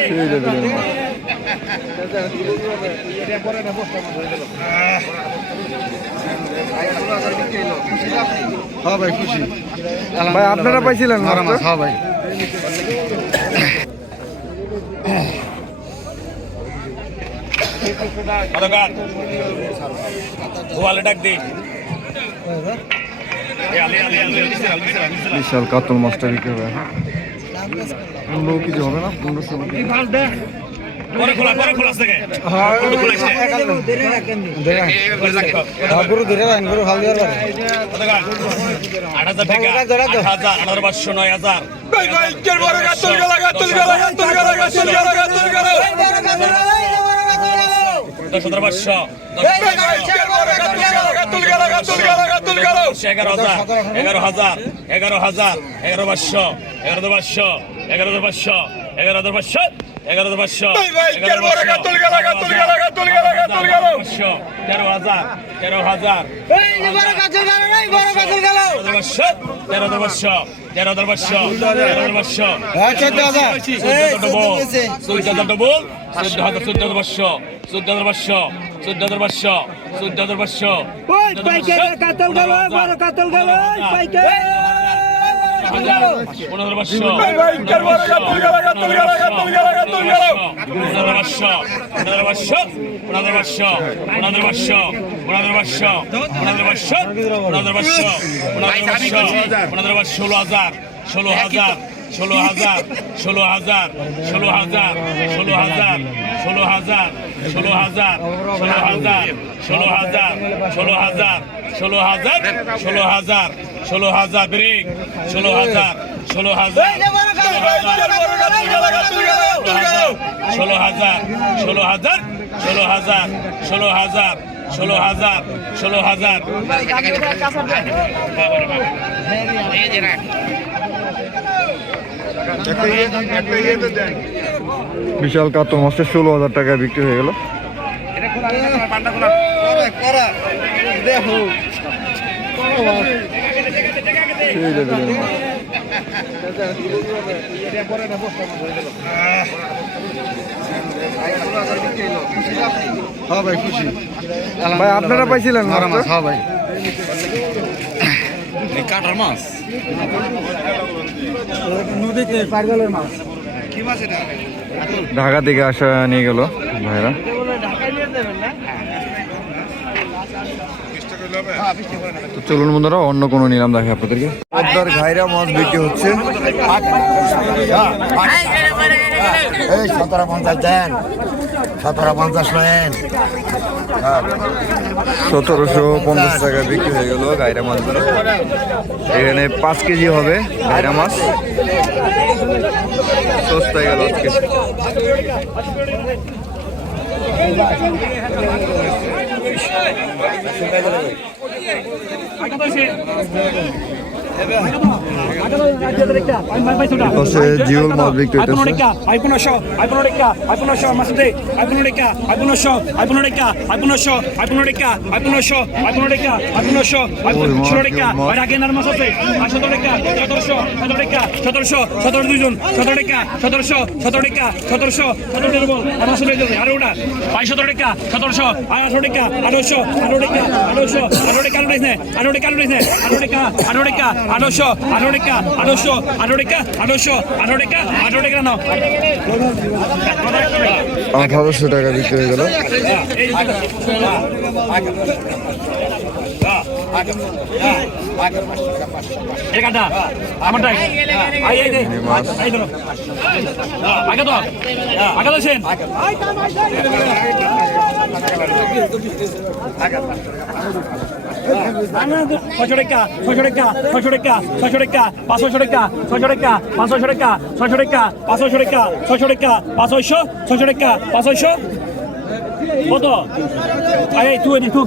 ঠিক আছে ভাই আপনারা পাইছিলেন হ্যাঁ ভাই। বিশাল কাতল মাছটা বিক্রি হয় পনেরো কেজি হবে না পনেরোশো দশ এগারো হাজার এগারো হাজার এগারো হাজার এগারো পাঁচশো এগারোশো পাঁচশো এগারোশো পাঁচশো এগারোশো পাঁচশো এগারোশো পাঁচশো তেরো হাজার তেরো হাজার তেরোশো পাঁচশো তেরোশো পাঁচশো তেরোশো পাঁচশো চোদ্দ ডবল চোদ্দ হাজার চোদ্দ পাঁচশো চোদ্দ হাজার পাঁচশো চোদ্দ হাজার পাঁচশো চোদ্দ হাজার পাঁচশো কাতল গেল কাতল গেল ষোলো হাজার ষোলো হাজার ষোলো হাজার ষোলো হাজার ষোলো হাজার ষোলো হাজার ষোলো হাজার ষোলো হাজার ষোলো হাজার ষোলো হাজার ষোলো হাজার ষোলো হাজার ষোলো হাজার ষোলো হাজার ব্রেক ষোলো হাজার ষোলো হাজার ষোলো হাজার ষোলো হাজার ষোলো হাজার ষোলো হাজার ষোলো হাজার ষোলো হাজার বিশাল কাতল মাছটা ষোলো হাজার টাকায় বিক্রি হয়ে গেল সেই লেভেলের মাছ হ্যাঁ ভাই খুশি ভাই আপনারা পাইছিলেন হ্যাঁ ভাই। কাটার মাছ? নদীতে পারগালের মাছ। কি মাছ এটা? ঢাকা থেকে আসা নিয়ে গেল ভাইরা। তো চলুন বন্ধুরা অন্য কোনো নিলাম দেখে আপনাদেরকে। পদ্মার ঘাইরা মাছ বিক্রি হচ্ছে। এই সতেরো পঞ্চাশ দেন। সতেরো পঞ্চাশ নেন। সতেরোশো পঞ্চাশ টাকা বিক্রি হয়ে গেল গাইরা মাছগুলো এখানে পাঁচ কেজি হবে গাইরা মাছ। সস্তায় গেল আজকে। আগে পাশে জিওল মাছ বিক্রি হইতেছে আইপনেরশো আইপনেরটা আইপনেরশো মাসুদে আইপনেরটা আইপনেরশো আইপনেরটা আইপনেরশো আইপনেরটা আইপনেরশো আইপনেরটা আইপনেরশো আইপনেরটা আর আগে নার মাস আছে আর সতেরোটা সতেরোশো সতেরোটা সতেরোশো সতেরো দুইজন সতেরোটা সতেরোশো সতেরোটা সতেরোশো সতেরো বল আর মাসুদে আর ওটা বাইশ সতেরোটা সতেরোশো আর আঠারোটা আঠারোশো আঠারোটা আঠারোশো আঠারোটা আঠারোটা নে আঠারোটা আঠারোটা নে আঠারোটা আঠারোটা আঠারোশো আঠারোটা আঠারোশো আঠারোটা আঠারোশো আঠারো টাকা আঠারোশো আঠারো টাকা আঠারোশো আঠারো টাকা আঠারো টাকা নাও। আঠারোশো টাকা বিক্রি হয়ে গেল। আগে ছশো টাকা ছশো টাকা ছশো টাকা ছশো টাকা পাঁচশো টাকা ছশো টাকা পাঁচশো টাকা ছশো টাকা পাঁচশো টাকা ছশো টাকা পাঁচশো ছশো টাকা পাঁচশো কত আরে তুই তুই